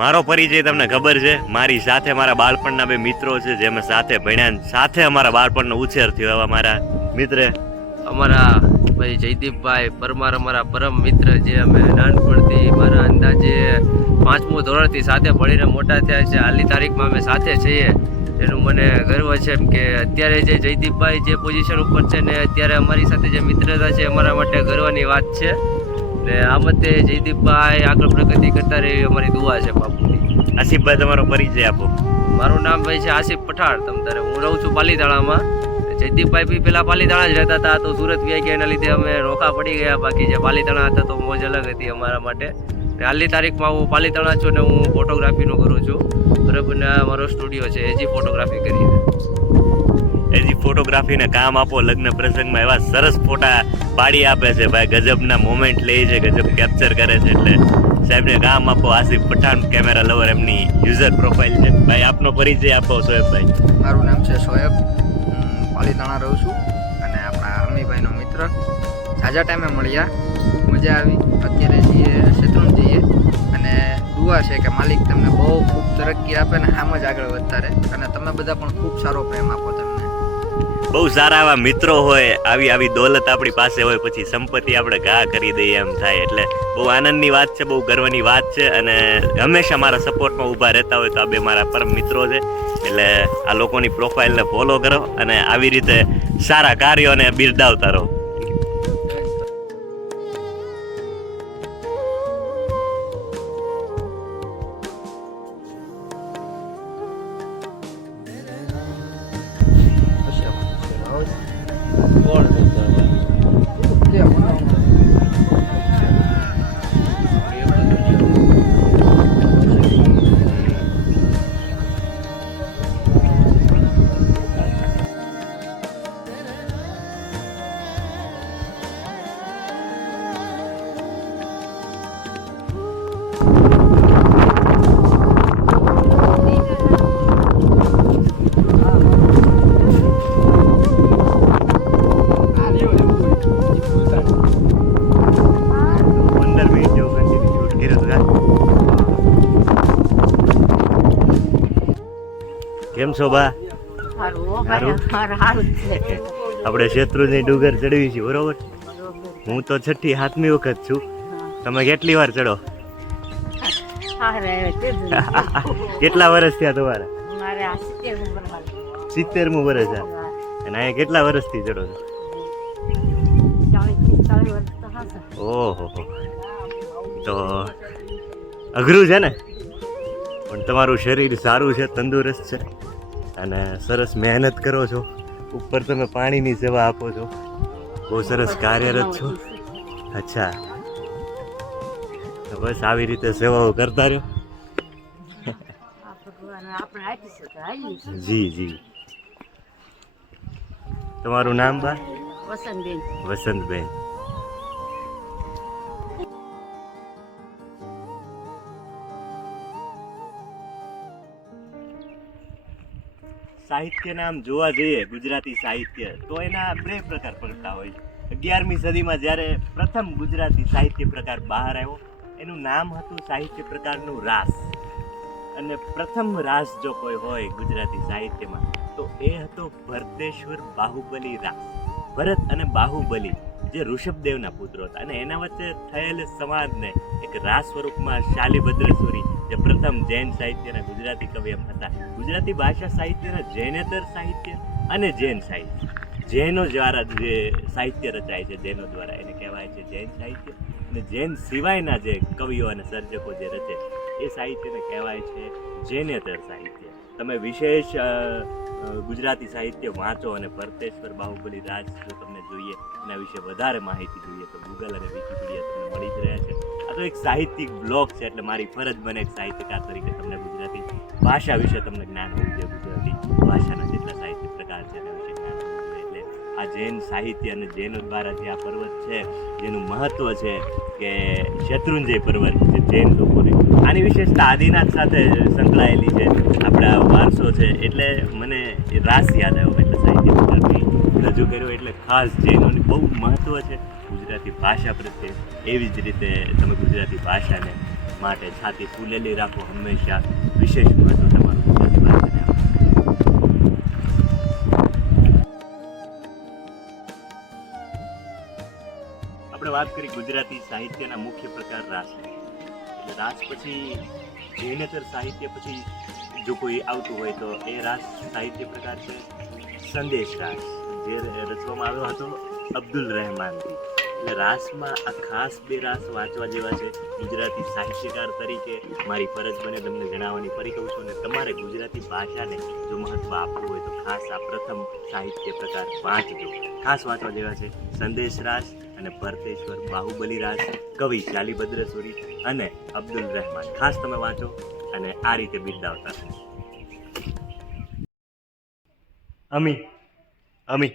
મારો પરિચય તમને ખબર છે. મારી સાથે મારા બાળપણના બે મિત્રો છે જે અમે સાથે ભણ્યા, સાથે અમારા બાળપણનો ઉછેર થયો. એવા મારા મિત્ર અમારા ભાઈ જયદીપભાઈ પરમાર, અમારા પરમ મિત્ર, જે અમે નાનપણથી મારા અંદાજે 5મું ધોરણથી સાથે ભણીને મોટા થયા છે. હાલની તારીખમાં અમે સાથે છીએ, એનું મને ગર્વ છે. કે અત્યારે જે જયદીપભાઈ જે પોઝિશન ઉપર છે ને અત્યારે અમારી સાથે જે મિત્રતા છે અમારા માટે ગર્વની વાત છે. ને આ મતે જયદીપભાઈ આગળ પ્રગતિ કરતા રહે અમારી દુઆ છે બાપુની. આસિફભાઈ, તમારો પરિચય આપો. મારું નામ ભાઈ છે આસિફ પઠાણ. તમ તારે હું રહું છું પાલીતાણામાં. જયદીપભાઈ બી પેલા પાલીતાણા જ રહેતા હતા, તો સુરત વ્યાઈ ગયા, એના લીધે અમે રોકા પડી ગયા. બાકી જે પાલીતાણા હતા તો મોજ અલગ હતી અમારા માટે. હાલની તારીખમાં હું પાલીતાણા છું ને હું ફોટોગ્રાફીનું કરું છું. બરાબર ને આ મારો સ્ટુડિયો છે, એજી ફોટોગ્રાફી કરીને. એજી ફોટોગ્રાફીને કામ આપો. લગ્ન પ્રસંગમાં એવા સરસ ફોટા પાડી આપે છે ભાઈ, ગજબના મોમેન્ટ લે છે, ગજબ કેપ્ચર કરે છે. એટલે સાહેબને કામ આપો. આસિફ પઠાણ કેમેરા લવર, એમની યુઝર પ્રોફાઇલ છે. ભાઈ આપનો પરિચય આપો. શોએબભાઈ. મારું નામ છે શોએબ, પાલીતાણા રહું છું અને આપણા અમીભાઈનો મિત્ર. ઝાઝા ટાઈમે મળ્યા, મજા આવી. અત્યારે જઈએ શેત્રુંજ જઈએ અને દુઆ છે કે માલિક તમને બહુ ખૂબ તરક્કી આપે ને આમ જ આગળ વધતા રહે, અને તમે બધા પણ ખૂબ સારો પ્રેમ આપો. તમને બહુ સારા એવા મિત્રો હોય, આવી દોલત આપણી પાસે હોય, પછી સંપત્તિ આપણે ઘા કરી દઈએ એમ થાય. એટલે બહુ આનંદની વાત છે, બહુ ગર્વની વાત છે. અને હંમેશા મારા સપોર્ટમાં ઊભા રહેતા હોય તો આ બે મારા પરમ મિત્રો છે. એટલે આ લોકોની પ્રોફાઇલને ફોલો કરો અને આવી રીતે સારા કાર્યોને બિરદાવતા રહો. કેમ છો બા? આપણે શેત્રુંજની ડુંગર ચડવી છે, બરોબર? હું તો 6ઠી 7મી વખત છું. તમે કેટલી વાર ચડો? કેટલા વર્ષ થયા તમારા? 70મું વર્ષ. અને અહીંયા કેટલા વર્ષથી ચડો છો? ઓહો, તો અઘરું છે ને? પણ તમારું શરીર સારું છે, તંદુરસ્ત છે અને સરસ મહેનત કરો છો. ઉપર તમે પાણીની સેવા આપો છો, બહુ સરસ કાર્યરત છો. અચ્છા, તો બસ આવી રીતે સેવાઓ કરતા રહ્યો. જી જી. તમારું નામ બા? વસંતબેન. વસંતબેન. સાહિત્યના આમ જોવા જઈએ, ગુજરાતી સાહિત્ય તો એના બે પ્રકાર પડતા હોય છે. 11મી સદીમાં જ્યારે પ્રથમ ગુજરાતી સાહિત્ય પ્રકાર બહાર આવ્યો, એનું નામ હતું સાહિત્ય પ્રકારનું રાસ. અને પ્રથમ રાસ જો કોઈ હોય ગુજરાતી સાહિત્યમાં તો એ હતો ભરતેશ્વર બાહુબલી રાસ. ભરત અને બાહુબલી જે ઋષભદેવના પુત્રો હતા, અને એના વચ્ચે થયેલ સંવાદને એક રાસ સ્વરૂપમાં શાલિભદ્રેશ્વરી જે પ્રથમ જૈન સાહિત્યના ગુજરાતી કવિ એમ હતા. ગુજરાતી ભાષા સાહિત્યના જૈનેતર સાહિત્ય અને જૈન સાહિત્ય, જૈનો દ્વારા જે સાહિત્ય રચાય છે જૈનો દ્વારા, એને કહેવાય છે જૈન સાહિત્ય. અને જૈન સિવાયના જે કવિઓ અને સર્જકો જે રચે એ સાહિત્યને કહેવાય છે જૈનેતર સાહિત્ય. તમે વિશેષ ગુજરાતી સાહિત્ય વાંચો અને ભરતેશ્વર બાહુબલી રાજ જો તમને જોઈએ, એના વિશે વધારે માહિતી જોઈએ તો ગૂગલ અને વિકીપીડિયા તમને મળી જ રહ્યા છે. આ તો એક સાહિત્યિક બ્લોગ છે, એટલે મારી ફરજ બને એક સાહિત્યકાર તરીકે તમને ગુજરાતી ભાષા વિશે તમને જ્ઞાન હોવું જોઈએ. ગુજરાતી ભાષાના જેટલા સાહિત્ય પ્રકાર છે એના વિશે જ્ઞાન હોવું જોઈએ. એટલે આ જૈન સાહિત્ય અને જૈનો દ્વારા જે આ પર્વત છે જેનું મહત્ત્વ છે કે શત્રુંજય પર્વત જે જૈન લોકોને આની વિશેષતા આદિનાથ સાથે સંકળાયેલી છે, આપણા વારસો છે. એટલે મને એ રાસ યાદ આવ્યો એટલે સાહિત્ય પ્રકારથી રજૂ કર્યો. એટલે ખાસ જૈનોની બહુ મહત્ત્વ છે ગુજરાતી ભાષા પ્રત્યે. એવી જ રીતે તમે ગુજરાતી ભાષાને માટે છાતી ફૂલેલી રાખો હંમેશા. વિશેષ મહત્ત્વ તમારું ગુજરાતી ભાષાને આપો. આપણે વાત કરી ગુજરાતી સાહિત્યના મુખ્ય પ્રકાર રાસની. એટલે રાસ પછી જૈનેતર સાહિત્ય પછી જો કોઈ આવતું હોય તો એ રાસ સાહિત્ય પ્રકાર છે સંદેશ રાસ, જે રચવામાં આવ્યો હતો અબ્દુલ રહેમાનથી. એટલે રાસમાં આ ખાસ બે રાસ વાંચવા જેવા છે. ગુજરાતી સાહિત્યકાર તરીકે મારી ફરજ બને તમને જણાવવાની ફરી કહું છું. અને તમારે ગુજરાતી ભાષાને જો મહત્ત્વ આપવું હોય તો ખાસ આ પ્રથમ સાહિત્ય પ્રકાર વાંચજો. ખાસ વાંચવા જેવા છે સંદેશ રાસ અને ભરતેશ્વર બાહુબલી રાસ, કવિ શાલીભદ્ર સુરી અને અબ્દુલ રહેમાન. ખાસ તમે વાંચો અને આ રીતે બિરદાવતા. અમી અમી